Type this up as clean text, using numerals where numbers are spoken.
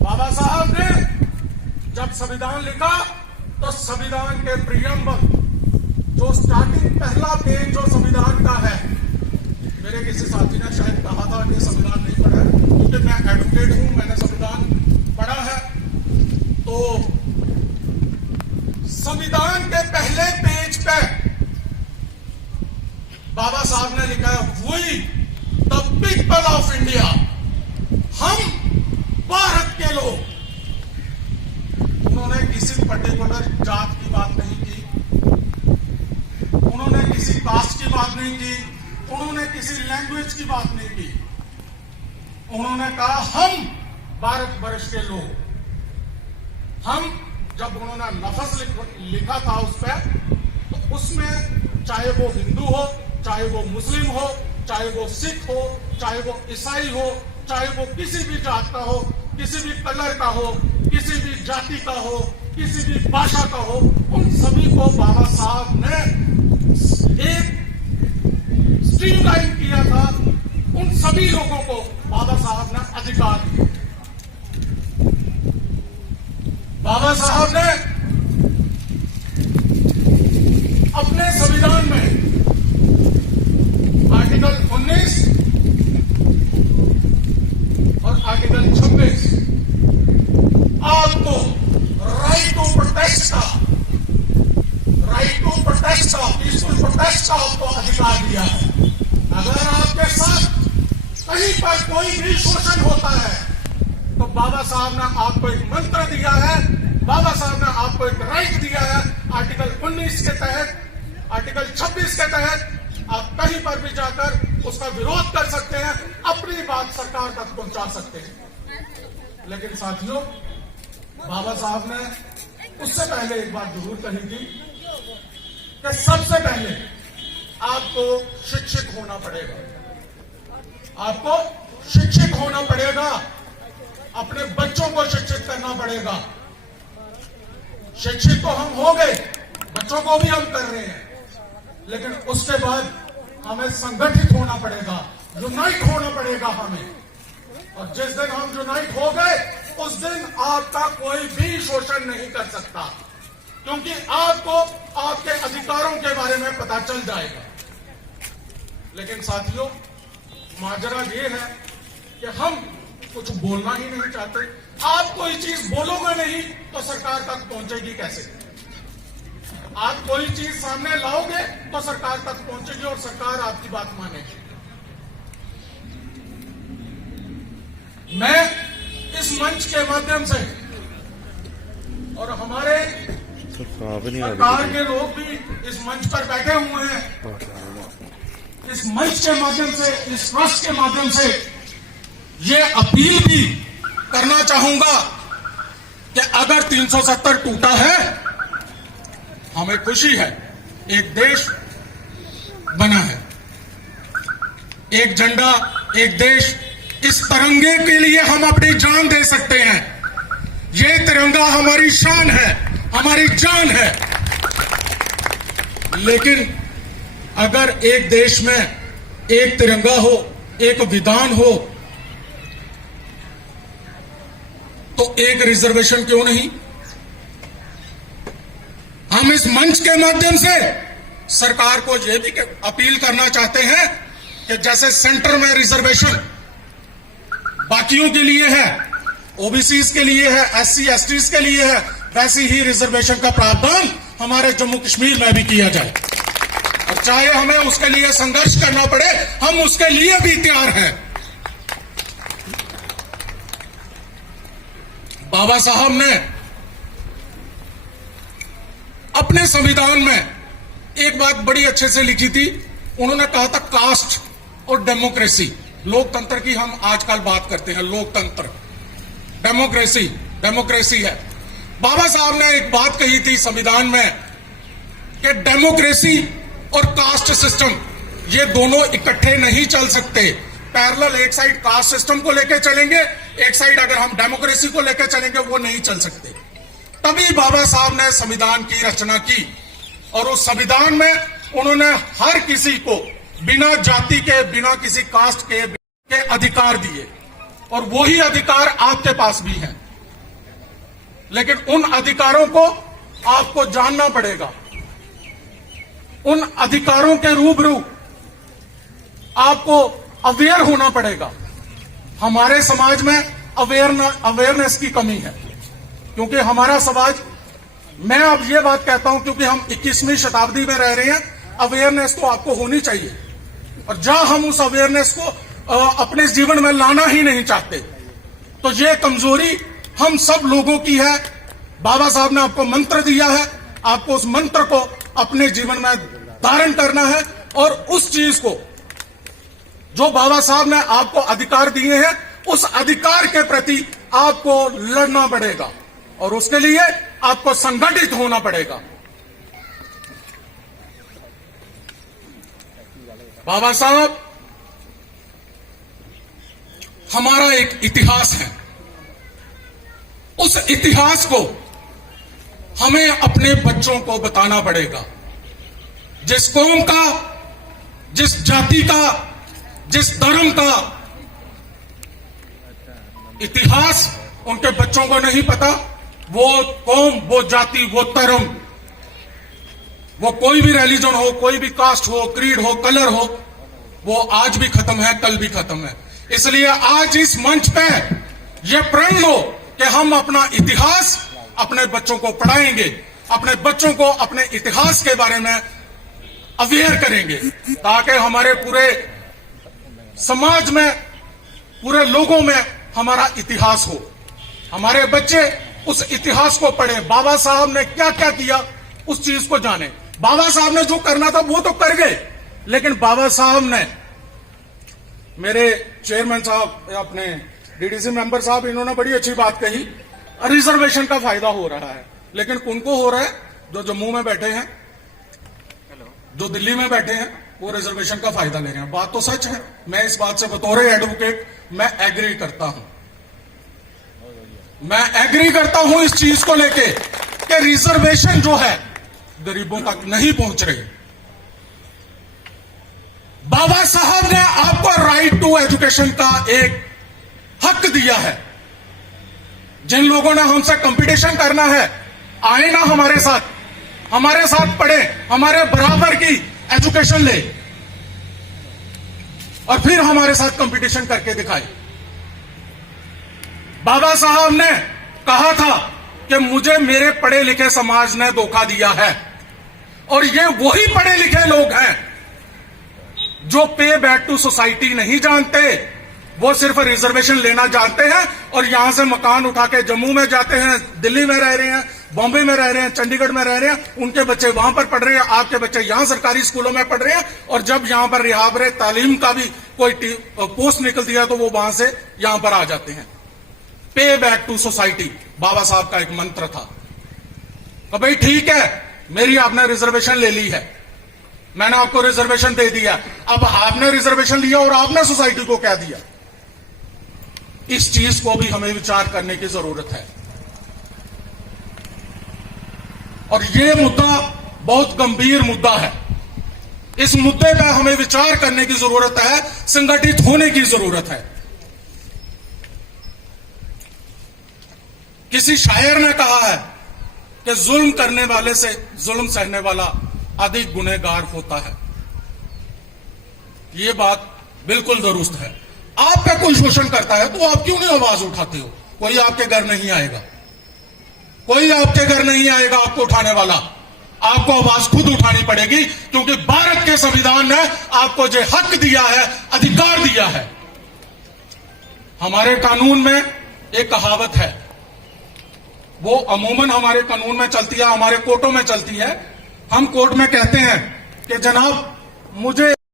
बाबा साहब ने जब संविधान लिखा तो संविधान के प्रियम्बल जो स्टार्टिंग पहला पेज जो संविधान का है, मेरे किसी साथी ने शायद कहा था कि संविधान नहीं पढ़ा है, क्योंकि मैं एडवोकेट हूं, मैंने संविधान पढ़ा है। तो संविधान के पहले पेज पे बाबा साहब ने लिखा है, we the people of India, हम भारत के लोग। उन्होंने किसी पर्टिकुलर जात की बात नहीं की, उन्होंने किसी कास्ट की बात नहीं की, उन्होंने किसी लैंग्वेज की बात नहीं की। उन्होंने कहा हम भारत वर्ष के लोग। हम जब उन्होंने लफ्ज लिखा था उस पर, तो उसमें चाहे वो हिंदू हो, चाहे वो मुस्लिम हो, चाहे वो सिख हो, चाहे वो ईसाई हो, चाहे वो किसी भी जात का हो, किसी भी कलर का हो, किसी भी जाति का हो, किसी भी भाषा का हो, उन सभी को बाबा साहब ने एक स्ट्रीमलाइन किया था। उन सभी लोगों को बाबा साहब ने अधिकार दिए। बाबा साहब ने अपने संविधान में आर्टिकल 19 और आर्टिकल 26 आपको राइट टू प्रोटेस्ट का पीसफुल प्रोटेस्ट का आपको अधिकार दिया है। अगर आपके साथ कहीं पर कोई भी शोषण होता है तो बाबा साहब ने आपको एक मंत्र दिया है, बाबा साहब ने आपको एक राइट दिया है। आर्टिकल 19 के तहत, आर्टिकल 26 के तहत आप कहीं पर भी जाकर उसका विरोध कर सकते हैं, अपनी बात सरकार तक पहुंचा सकते हैं। लेकिन साथियों, बाबा साहब ने उससे पहले एक बात जरूर कही थी कि सबसे पहले आपको शिक्षित होना पड़ेगा। आपको शिक्षित होना पड़ेगा, अपने बच्चों को शिक्षित करना पड़ेगा। शिक्षित तो हम हो गए, बच्चों को भी हम कर रहे हैं, लेकिन उसके बाद हमें संगठित होना पड़ेगा, यूनाइट होना पड़ेगा हमें। और जिस दिन हम यूनाइट हो गए, उस दिन आपका कोई भी शोषण नहीं कर सकता, क्योंकि आपको आपके अधिकारों के बारे में पता चल जाएगा। लेकिन साथियों, माजरा ये है कि हम कुछ बोलना ही नहीं चाहते। आप कोई चीज बोलोगे नहीं तो सरकार तक पहुंचेगी कैसे? आप कोई चीज सामने लाओगे तो सरकार तक पहुंचेगी और सरकार आपकी बात मानेगी। मैं इस मंच के माध्यम से और हमारे सरकार के लोग भी इस मंच पर बैठे हुए हैं, इस मंच के माध्यम से, इस ट्रस्ट के माध्यम से ये अपील भी करना चाहूंगा कि अगर 370 टूटा है, हमें खुशी है, एक देश बना है, एक झंडा, एक देश। इस तिरंगे के लिए हम अपनी जान दे सकते हैं। ये तिरंगा हमारी शान है, हमारी जान है। लेकिन अगर एक देश में एक तिरंगा हो, एक विधान हो, तो एक रिजर्वेशन क्यों नहीं? हम इस मंच के माध्यम से सरकार को यह भी अपील करना चाहते हैं कि जैसे सेंटर में रिजर्वेशन बाकियों के लिए है, ओबीसीज के लिए है, एससी एसटीज के लिए है, वैसी ही रिजर्वेशन का प्रावधान हमारे जम्मू कश्मीर में भी किया जाए। और चाहे हमें उसके लिए संघर्ष करना पड़े, हम उसके लिए भी तैयार हैं। बाबा साहब ने अपने संविधान में एक बात बड़ी अच्छे से लिखी थी। उन्होंने कहा था कास्ट और डेमोक्रेसी, लोकतंत्र की हम आजकल बात करते हैं, लोकतंत्र, डेमोक्रेसी है। बाबा साहब ने एक बात कही थी संविधान में कि डेमोक्रेसी और कास्ट सिस्टम ये दोनों इकट्ठे नहीं चल सकते। पैरेलल एक साइड कास्ट सिस्टम को लेकर चलेंगे, एक साइड अगर हम डेमोक्रेसी को लेकर चलेंगे, वो नहीं चल सकते। तभी बाबा साहब ने संविधान की रचना की और उस संविधान में उन्होंने हर किसी को बिना जाति के, बिना किसी कास्ट के अधिकार दिए और वही अधिकार आपके पास भी है। लेकिन उन अधिकारों को आपको जानना पड़ेगा। उन अधिकारों के रूबरू आपको अवेयर होना पड़ेगा। हमारे समाज में अवेयरनेस की कमी है, क्योंकि हमारा समाज, मैं अब ये बात कहता हूं क्योंकि हम 21वीं शताब्दी में रह रहे हैं, अवेयरनेस तो आपको होनी चाहिए। और जहां हम उस अवेयरनेस को अपने जीवन में लाना ही नहीं चाहते, तो ये कमजोरी हम सब लोगों की है। बाबा साहब ने आपको मंत्र दिया है, आपको उस मंत्र को अपने जीवन में धारण करना है और उस चीज को जो बाबा साहब ने आपको अधिकार दिए हैं, उस अधिकार के प्रति आपको लड़ना पड़ेगा और उसके लिए आपको संगठित होना पड़ेगा। बाबा साहब, हमारा एक इतिहास है। उस इतिहास को हमें अपने बच्चों को बताना पड़ेगा। जिस कौम का, जिस जाति का, जिस धर्म का इतिहास उनके बच्चों को नहीं पता, वो कौम, वो जाति, वो धर्म, वो कोई भी रिलीजन हो, कोई भी कास्ट हो, क्रीड हो, कलर हो, वो आज भी खत्म है, कल भी खत्म है। इसलिए आज इस मंच पे ये प्रण लो कि हम अपना इतिहास अपने बच्चों को पढ़ाएंगे, अपने बच्चों को अपने इतिहास के बारे में अवेयर करेंगे, ताकि हमारे पूरे समाज में, पूरे लोगों में हमारा इतिहास हो। हमारे बच्चे उस इतिहास को पढ़ें, बाबा साहब ने क्या क्या किया उस चीज को जाने। बाबा साहब ने जो करना था वो तो कर गए, लेकिन बाबा साहब ने, मेरे चेयरमैन साहब, अपने डीडीसी मेंबर साहब, इन्होंने बड़ी अच्छी बात कही, रिजर्वेशन का फायदा हो रहा है। लेकिन उनको हो रहा है जो जम्मू में बैठे हैं, जो दिल्ली में बैठे हैं, वो रिजर्वेशन का फायदा ले रहे हैं। बात तो सच है, मैं इस बात से बतौर एडवोकेट मैं एग्री करता हूं। मैं एग्री करता हूं इस चीज को लेके कि रिजर्वेशन जो है गरीबों तक नहीं पहुंच रही। बाबा साहब ने आपको राइट टू एजुकेशन का एक हक दिया है। जिन लोगों ने हमसे कंपटीशन करना है, आए ना हमारे साथ पढ़े, हमारे बराबर की एजुकेशन ले और फिर हमारे साथ कंपटीशन करके दिखाए। बाबा साहब ने कहा था कि मुझे मेरे पढ़े लिखे समाज ने धोखा दिया है, और ये वही पढ़े लिखे लोग हैं जो पे बैक टू सोसाइटी नहीं जानते, वो सिर्फ रिजर्वेशन लेना जानते हैं और यहां से मकान उठा के जम्मू में जाते हैं, दिल्ली में रह रहे हैं, बॉम्बे में रह रहे हैं, चंडीगढ़ में रह रहे हैं, उनके बच्चे वहां पर पढ़ रहे हैं, आपके बच्चे यहां सरकारी स्कूलों में पढ़ रहे हैं, और जब यहां पर रिहाबरे तालीम का भी कोई पोस्ट निकलती है तो वो वहां से यहां पर आ जाते हैं। पे बैक टू सोसाइटी बाबा साहब का एक मंत्र था। तो भाई ठीक है, मेरी आपने रिजर्वेशन ले ली है, मैंने आपको रिजर्वेशन दे दिया, अब आपने रिजर्वेशन लिया और आपने सोसाइटी को क्या दिया? इस चीज को भी हमें विचार करने की जरूरत है। और यह मुद्दा बहुत गंभीर मुद्दा है। इस मुद्दे पर हमें विचार करने की जरूरत है, संगठित होने की जरूरत है। किसी शायर ने कहा है कि जुल्म करने वाले से जुल्म सहने वाला अधिक गुनहगार होता है। यह बात बिल्कुल दुरुस्त है। आप पे कोई शोषण करता है तो आप क्यों नहीं आवाज उठाते हो? कोई आपके घर नहीं आएगा, कोई आपके घर नहीं आएगा आपको उठाने वाला। आपको आवाज खुद उठानी पड़ेगी, क्योंकि भारत के संविधान ने आपको जो हक दिया है, अधिकार दिया है। हमारे कानून में एक कहावत है, वो अमूमन हमारे कानून में चलती है, हमारे कोर्टों में चलती है। हम कोर्ट में कहते हैं कि जनाब मुझे